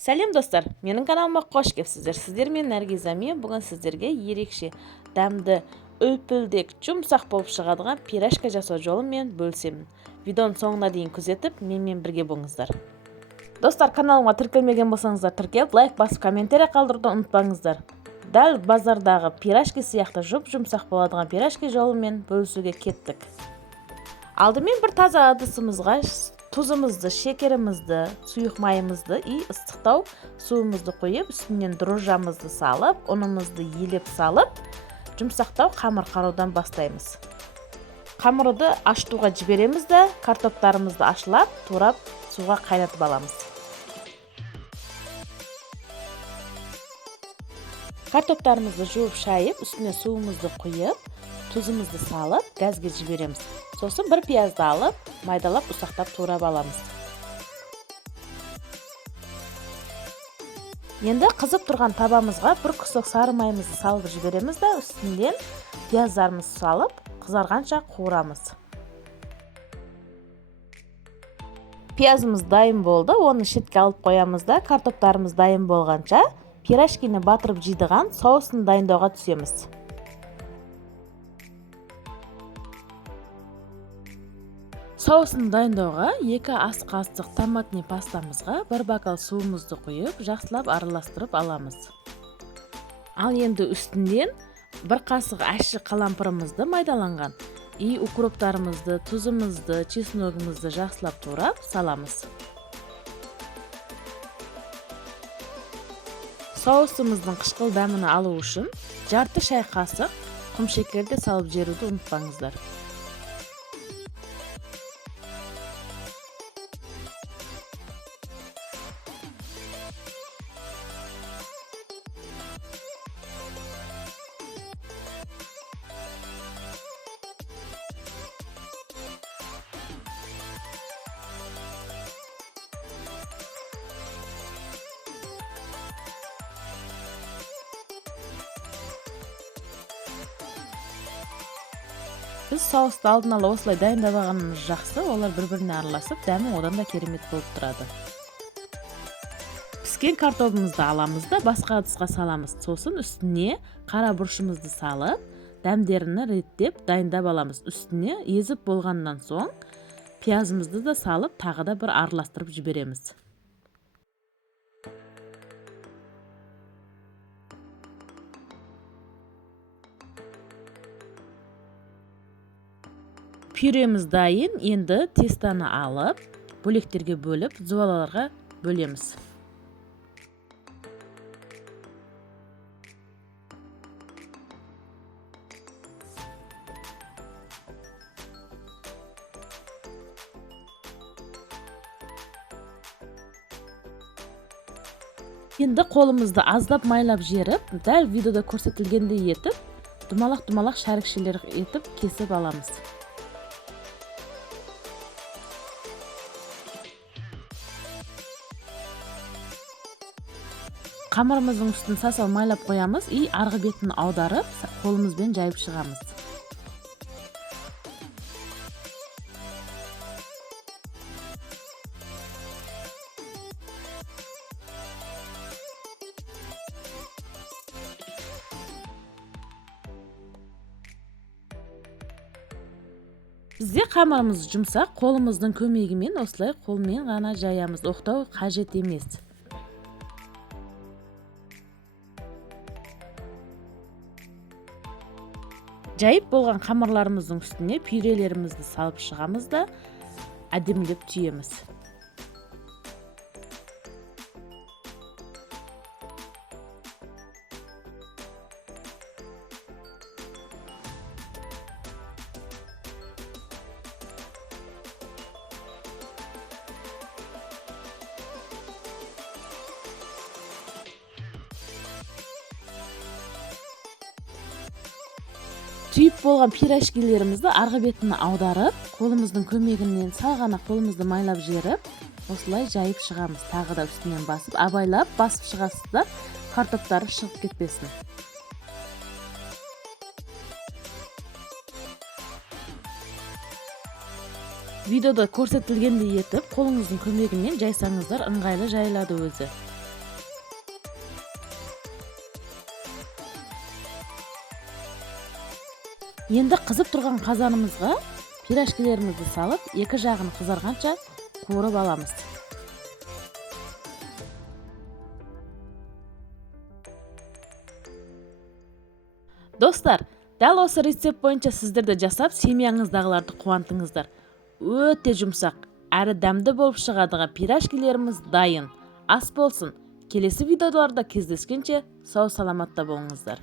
Сәлем достар, менің каналыма қош келіпсіздер. Сіздермен Наргиза мен бүгін сіздерге ерекше дәмді, үлпілдек, жұмсақ болып шығадыған пирожка жасау жолымен бөлісемін. Видеоның соңына дейін күзетіп, менімен бірге болыңыздар. Достар, каналыма тіркелмеген болсаңыздар, тіркеліп, лайк басып, комментарий қалдыруды ұмытпаңыздар. Дәл базардағы пирожки сияқты жұмсақ болатын пирожки жолымен бөлісуге кеттік. Алдымен бір таза ыдысымызға тұзымызды, шекерімізді, сұйық майымызды и ыстықтау суымызды қойып, үстінен дрожжамызды салып, ұнымызды елеп салып, жұмсақтау қамыр қараудан бастаймыз. Қамырды ашытуға жібереміз де, картоптарымызды ашылап, турап, суға қайнатып аламыз. Картоптарымызды жуып шайып, үстіне суымызды құйып, тұзымызды салып, газге жібереміз. Сосын бір пиязды алып, майдалап, ұсақтап турап аламыз. Енді қызып тұрған табамызға бір күсік сары майымызды салып жібереміз де, үстінен пияздарымызды салып, қызарғанша қуырамыз. Пиязымыз дайын болды, оны шетке алып қоямыз да, картоптарымыз дайын болғанша пирожкині батырып жидыған соусын дайындауға түсеміз. Соусын дайындауға 2 ас қасық томатный пастамызға 1 бокал суымызды құйып, жақсылап араластырып аламыз. Ал енді үстінен 1 қасық әші қалампырымызды майдаланған и укроптарымызды, тұзымызды, чесногымызды жақсылап турап саламыз. Соусымыздың қышқыл дәмін алу үшін жарты шай қасық құмшекерді салып жіберуді ұмытпаңыздар. Біз соусты алдын ала осылай дайындап алғанымыз жақсы, олар бір-біріне араласып, дәмі одан да керемет болып тұрады. Піскен картопларымызды аламыз да басқа ыдысқа саламыз. Сосын үстіне қара бұрышымызды салып, дәмдерін реттеп дайындап аламыз. Үстіне езіп болғаннан соң пиязымызды да салып, тағы да бір араластырып жібереміз. Пюреміз дайын, енді тестаны алып, бөлектерге бөліп, зуалаларға бөлеміз. Енді қолымызды аздап майлап жеріп, дәл видеода көрсетілгендей етіп, думалақ-думалақ шәрікшелер етіп кесіп аламыз. Қамырымыздың үстін сасал майлап қоямыз и арғы бетін аударып, қолымызбен жайып шығамыз. Бізде қамырымыз жұмсақ, қолымыздың көмегімен осылай қолмен ғана жаямыз, оқтау қажет емес. Жайып болған қамырларымыздың үстіне пюрелерімізді салып шығамыз да, әдемілеп түйеміз. Түйіп болған пирожкилерімізді арғы бетін аударып, қолымыздың көмегінен сәл ғана қолымызды майлап жеріп, осылай жайып шығамыз. Тағы да үстінен басып, абайлап басып шығасыздар, картоптары шығып кетпесін. Видеода көрсетілгендей етіп, қолыңыздың көмегімен жайсаңыздар ыңғайлы жайылады өзі. Енді қызып тұрған қазанымызға пирожкилерімізді салып, екі жағын қызарғанша қуырып аламыз. Достар, дәл осы рецепт бойынша сіздер де жасап, семьяңыздағыларды қуантыңыздар. Өте жұмсақ, әрі дәмді болып шығадыған пирожкилеріміз дайын. Ас болсын. Келесі видеоларда кездескенше сау саламатта болыңыздар.